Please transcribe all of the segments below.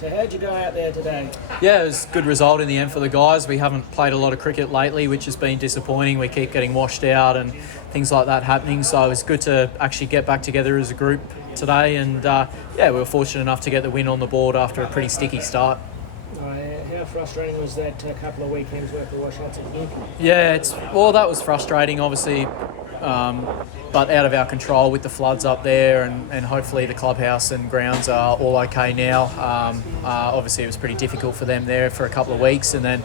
So how'd you go out there today? Yeah, it was a good result in the end for the guys. We haven't played a lot of cricket lately, which has been disappointing. We keep getting washed out and things like that happening. So it was good to actually get back together as a group today. And we were fortunate enough to get the win on the board after a pretty sticky start. How frustrating was that couple of weekends worth of washouts at Newcastle? Yeah, that was frustrating, obviously, but out of our control with the floods up there, and hopefully the clubhouse and grounds are all okay now. Obviously, it was pretty difficult for them there for a couple of weeks, and then,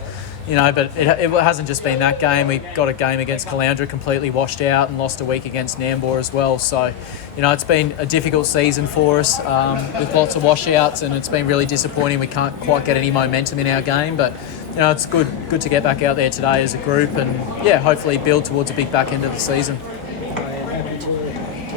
but it hasn't just been that game. We got a game against Caloundra completely washed out and lost a week against Nambour as well. So, it's been a difficult season for us with lots of washouts, and it's been really disappointing. We can't quite get any momentum in our game, but it's good to get back out there today as a group and, hopefully build towards a big back end of the season. Happy to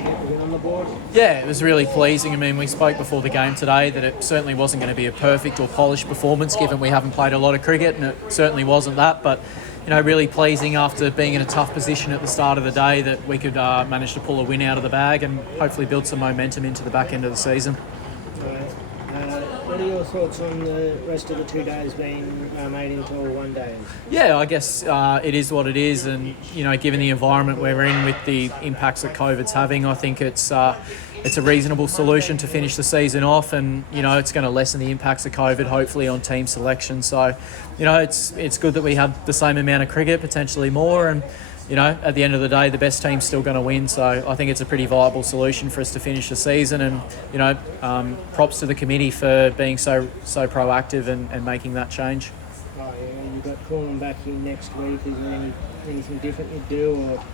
get the win on the board? Yeah, it was really pleasing. I mean, we spoke before the game today that it certainly wasn't going to be a perfect or polished performance given we haven't played a lot of cricket, and it certainly wasn't that, but really pleasing after being in a tough position at the start of the day that we could manage to pull a win out of the bag and hopefully build some momentum into the back end of the season. What are your thoughts on the rest of the 2 days being made into all 1 day? Yeah, I guess it is what it is, and given the environment we're in with the impacts that COVID's having, I think it's a reasonable solution to finish the season off, and it's going to lessen the impacts of COVID hopefully on team selection. So it's good that we have the same amount of cricket, potentially more, and at the end of the day, the best team's still going to win. So I think it's a pretty viable solution for us to finish the season. And, props to the committee for being so proactive and making that change. Oh, yeah. You've got Coolum back in next week. Is there anything different you do? Or?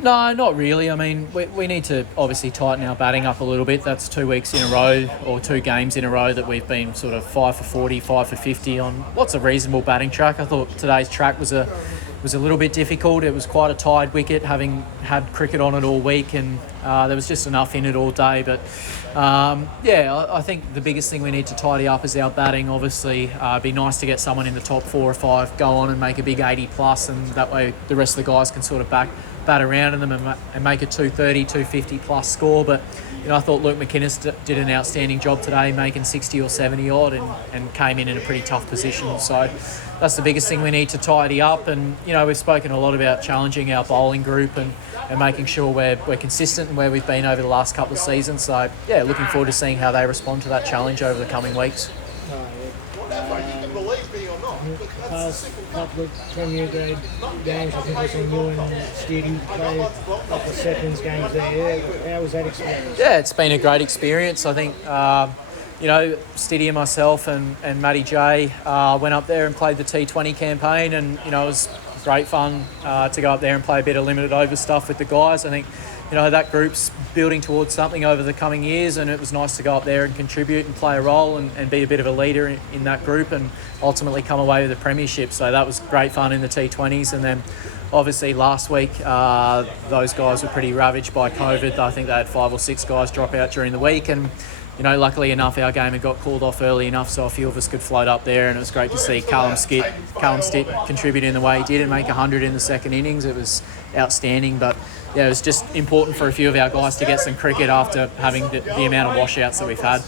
No, not really. I mean, we need to obviously tighten our batting up a little bit. That's 2 weeks in a row or 2 games in a row that we've been sort of 5 for 40, 5 for 50 on what's a reasonable batting track. I thought today's track was a little bit difficult. It was quite a tied wicket, having had cricket on it all week, and there was just enough in it all day. But I think the biggest thing we need to tidy up is our batting. Obviously, it'd be nice to get someone in the top 4 or 5 go on and make a big 80 plus, and that way the rest of the guys can sort of bat around in them and make a 230, 250 plus score. But I thought Luke McInnes did an outstanding job today, making 60 or 70 odd, and came in a pretty tough position. So that's the biggest thing we need to tidy up. And we've spoken a lot about challenging our bowling group and making sure we're consistent in where we've been over the last couple of seasons. So looking forward to seeing how they respond to that challenge over the coming weeks. Past couple of Premier Grade games, I think we've seen you and Steady play a couple of seconds games there. How was that experience? Yeah, it's been a great experience. I think, Steady and myself and Matty J went up there and played the T20 campaign, and, it was great fun to go up there and play a bit of limited over stuff with the guys. I think, that group's building towards something over the coming years, and it was nice to go up there and contribute and play a role and be a bit of a leader in that group and ultimately come away with a premiership. So that was great fun in the T20s. And then obviously last week, those guys were pretty ravaged by COVID. I think they had 5 or 6 guys drop out during the week, and luckily enough, our game had got called off early enough so a few of us could float up there, and it was great to see Callum Stitt contribute in the way he did and make 100 in the second innings. It was outstanding, but it was just important for a few of our guys to get some cricket after having the amount of washouts that we've had.